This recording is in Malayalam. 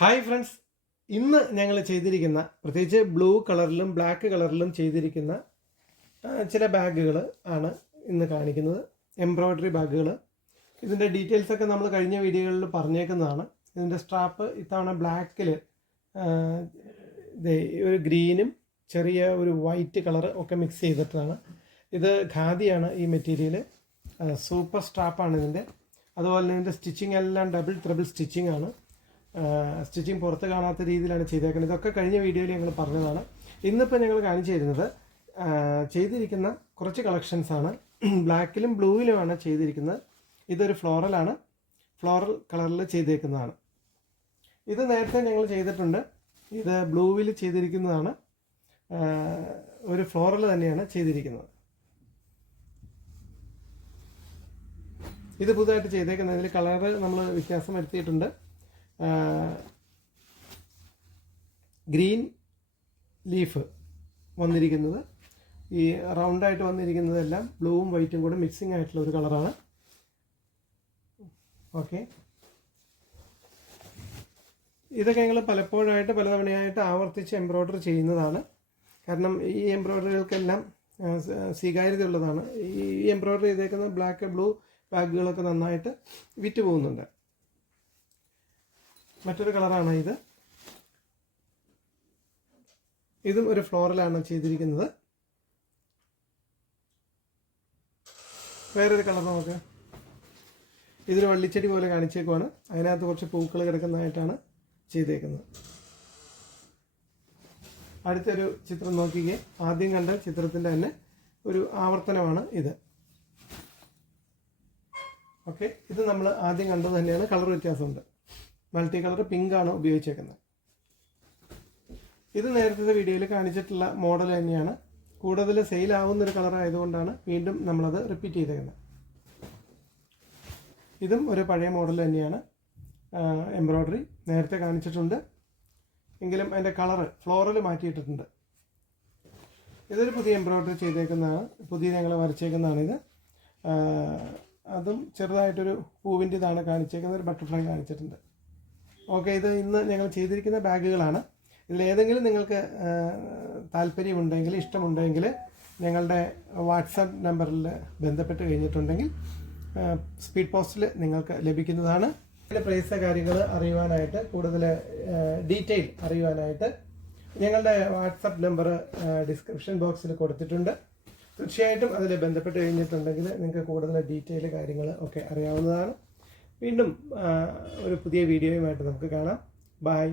ഹായ് ഫ്രണ്ട്സ് ഇന്ന് ഞങ്ങൾ ചെയ്തിരിക്കുന്ന പ്രത്യേകിച്ച് ബ്ലൂ കളറിലും ബ്ലാക്ക് കളറിലും ചെയ്തിരിക്കുന്ന ചില ബാഗുകൾ ആണ് ഇന്ന് കാണിക്കുന്നത്. എംബ്രോയ്ഡറി ബാഗുകൾ. ഇതിന്റെ ഡീറ്റെയിൽസ് ഒക്കെ നമ്മൾ കഴിഞ്ഞ വീഡിയോകളിൽ പറഞ്ഞേക്കുന്നതാണ്. ഇതിന്റെ സ്ട്രാപ്പ് ഇത്തവണ ബ്ലാക്കിൽ ഒരു ഗ്രീനും ചെറിയ ഒരു വൈറ്റ് കളർ ഒക്കെ മിക്സ് ചെയ്തിട്ടാണ്. ഇത് ഖാദിയാണ് ഈ മെറ്റീരിയൽ സൂപ്പർ സ്ട്രാപ്പാണ് ഇതിന്റെ അതുപോലെ തന്നെ ഇതിന്റെ സ്റ്റിച്ചിങ് എല്ലാം ഡബിൾ ത്രിബിൾ സ്റ്റിച്ചിങ് ആണ്. സ്റ്റിച്ചിങ് പുറത്ത് കാണാത്ത രീതിയിലാണ് ചെയ്തേക്കുന്നത്. ഇതൊക്കെ കഴിഞ്ഞ വീഡിയോയിൽ ഞങ്ങൾ പറഞ്ഞതാണ്. ഇന്നിപ്പോൾ ഞങ്ങൾ കാണിച്ചു തരുന്നത് ചെയ്തിരിക്കുന്ന കുറച്ച് കളക്ഷൻസ് ആണ്. ബ്ലാക്കിലും ബ്ലൂവിലുമാണ് ചെയ്തിരിക്കുന്നത്. ഇതൊരു ഫ്ലോറലാണ് ഫ്ലോറൽ കളറിൽ ചെയ്തേക്കുന്നതാണ്. ഇത് നേരത്തെ ഞങ്ങൾ ചെയ്തിട്ടുണ്ട്. ഇത് ബ്ലൂവിൽ ചെയ്തിരിക്കുന്നതാണ്. ഒരു ഫ്ലോറൽ തന്നെയാണ് ചെയ്തിരിക്കുന്നത്. ഇത് പുതുതായിട്ട് ചെയ്തേക്കുന്നത് ഇതിൽ കളറ് നമ്മൾ വ്യത്യാസം വരുത്തിയിട്ടുണ്ട്. ഗ്രീൻ ലീഫ് വന്നിരിക്കുന്നത്. ഈ റൗണ്ടായിട്ട് വന്നിരിക്കുന്നതെല്ലാം ബ്ലൂവും വൈറ്റും കൂടെ മിക്സിംഗ് ആയിട്ടുള്ള ഒരു കളറാണ്. ഓക്കെ. ഇതൊക്കെ ഞങ്ങൾ പലപ്പോഴായിട്ട് പലതവണയായിട്ട് ആവർത്തിച്ച് എംബ്രോയ്ഡറി ചെയ്യുന്നതാണ്. കാരണം ഈ എംബ്രോയ്ഡറികൾക്കെല്ലാം സ്വീകാര്യതയുള്ളതാണ്. ഈ എംബ്രോയ്ഡറി ചെയ്തേക്കുന്ന ബ്ലാക്ക് ബ്ലൂ ബാഗുകളൊക്കെ നന്നായിട്ട് വിറ്റ് പോകുന്നുണ്ട് മറ്റൊരു കളറാണ് ഇത്. ഇതും ഒരു ഫ്ലോറലാണ് ചെയ്തിരിക്കുന്നത്. വേറൊരു കളർ നമുക്ക് ഇതൊരു വള്ളിച്ചെടി പോലെ കാണിച്ചേക്കുവാണ്. അതിനകത്ത് കുറച്ച് പൂക്കൾ കിടക്കുന്നതായിട്ടാണ് ചെയ്തേക്കുന്നത്. അടുത്തൊരു ചിത്രം നോക്കിക്കേ. ആദ്യം കണ്ട ചിത്രത്തിന്റെ തന്നെ ഒരു ആവർത്തനമാണ് ഇത്. ഓക്കെ. ഇത് നമ്മൾ ആദ്യം കണ്ടത് തന്നെയാണ് കളർ വ്യത്യാസമുണ്ട്. മൾട്ടി കളർ പിങ്ക് ആണ് ഉപയോഗിച്ചേക്കുന്നത്. ഇത് നേരത്തെ വീഡിയോയിൽ കാണിച്ചിട്ടുള്ള മോഡൽ തന്നെയാണ്. കൂടുതൽ സെയിൽ ആവുന്ന ഒരു കളർ ആയതുകൊണ്ടാണ് വീണ്ടും നമ്മളത് റിപ്പീറ്റ് ചെയ്തേക്കുന്നത്. ഇതും ഒരു പഴയ മോഡൽ തന്നെയാണ്. എംബ്രോയ്ഡറി നേരത്തെ കാണിച്ചിട്ടുണ്ട്. എങ്കിലും അതിന്റെ കളറ് ഫ്ലോറൽ മാറ്റിയിട്ടിട്ടുണ്ട്. ഇതൊരു പുതിയ എംബ്രോയ്ഡറി ചെയ്തേക്കുന്നതാണ്. പുതിയ ഞങ്ങൾ വരച്ചേക്കുന്നതാണ് ഇത്. അതും ചെറുതായിട്ടൊരു പൂവിന്റെ ഇതാണ് കാണിച്ചേക്കുന്നത്. ഒരു ബട്ടർഫ്ലൈ കാണിച്ചിട്ടുണ്ട്. ഓക്കെ ഇത് ഇന്ന് ഞങ്ങൾ ചെയ്തിരിക്കുന്ന ബാഗുകളാണ്. ഇതിൽ ഏതെങ്കിലും നിങ്ങൾക്ക് താല്പര്യമുണ്ടെങ്കിൽ ഇഷ്ടമുണ്ടെങ്കിൽ ഞങ്ങളുടെ വാട്സാപ്പ് നമ്പറിൽ ബന്ധപ്പെട്ട് കഴിഞ്ഞിട്ടുണ്ടെങ്കിൽ സ്പീഡ് പോസ്റ്റിൽ നിങ്ങൾക്ക് ലഭിക്കുന്നതാണ്. ഇതിന്റെ പ്രൈസ് കാര്യങ്ങൾ അറിയുവാനായിട്ട് കൂടുതൽ ഡീറ്റെയിൽ അറിയുവാനായിട്ട് ഞങ്ങളുടെ വാട്സാപ്പ് നമ്പർ ഡിസ്ക്രിപ്ഷൻ ബോക്സിൽ കൊടുത്തിട്ടുണ്ട്. തീർച്ചയായിട്ടും അതിൽ ബന്ധപ്പെട്ട് കഴിഞ്ഞിട്ടുണ്ടെങ്കിൽ നിങ്ങൾക്ക് കൂടുതൽ ഡീറ്റെയിൽ കാര്യങ്ങൾ ഒക്കെ അറിയാവുന്നതാണ്. വീണ്ടും ഒരു പുതിയ വീഡിയോയുമായിട്ട് നമുക്ക് കാണാം. ബായ്